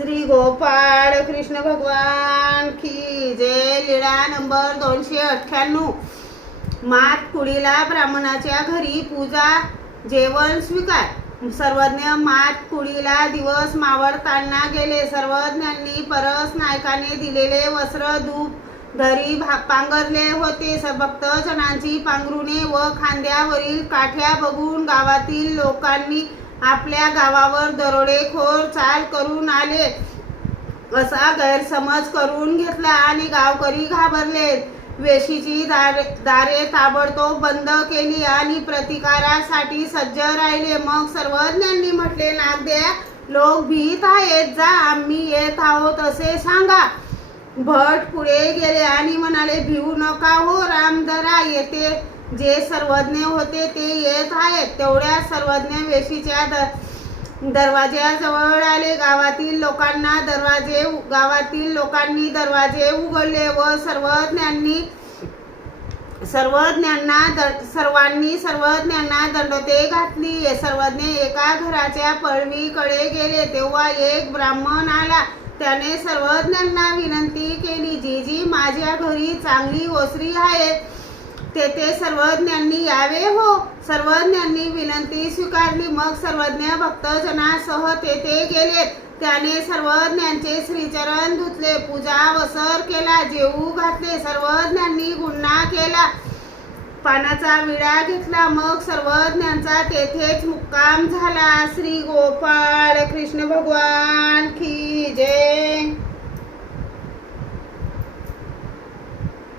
श्री गोपाळ कृष्ण भगवान की जय. लीळा नंबर दोनशे अठ्ठ्याण्णव. मात कुडीला ब्राह्मणाच्या घरी पूजा जेवण स्वीकार. सर्वज्ञ मात कुडीला दिवस मावळताना गेले. सर्वज्ञांनी परस नायकाने दिलेले वस्त्र धूप धरी भा- पांघरले होते. स- भक्त जणांची पांघरुणे व खांद्यावरील काठ्या बघून गावातील लोकांनी आपल्या गावावर दरोडेखोर चाल करून आले. असा गैरसमज करून घेतला आणि गावकरी घाबरले. वेशीची दारे दारे ताबडतोब बंद केली आणि प्रतिकारासाठी सज्ज राहिले. मग सर्वज्ञांनी म्हटले नागद्या लोक भीत आहेत. जा. आम्ही येत आहोत. असे सांगा. भट पुढे गेले आणि म्हणाले भिवू नका हो. रामधरा येते. जे सर्वज्ञ होते ते येत आहेत. तेवढ्या सर्वज्ञ वेशीच्या द दरवाज्याजवळ आले. गावातील लोकांना दरवाजे गावातील लोकांनी दरवाजे उघडले व सर्वज्ञांनी सर्वज्ञांना द- सर्वांनी सर्वज्ञांना दंडोते घातली. सर्वज्ञ एका घराच्या पळवीकडे गेले. तेव्हा एक ब्राह्मण आला. त्याने सर्वज्ञांना विनंती केली जी जी माझ्या घरी चांगली ओसरी आहे. तेथे सर्वज्ञांनी यावे हो. सर्वज्ञांनी विनंती स्वीकारली. मग सर्वज्ञ भक्तजनासह तेथे गेले त्याने सर्वज्ञांचे श्रीचरण धुतले. पूजा वसर केला. जेऊ घातले. सर्वज्ञांनी गुन्हा केला. पानाचा विडा घेतला. मग सर्वज्ञांचा तेथेच मुक्काम झाला. श्री गोपाळ कृष्ण भगवान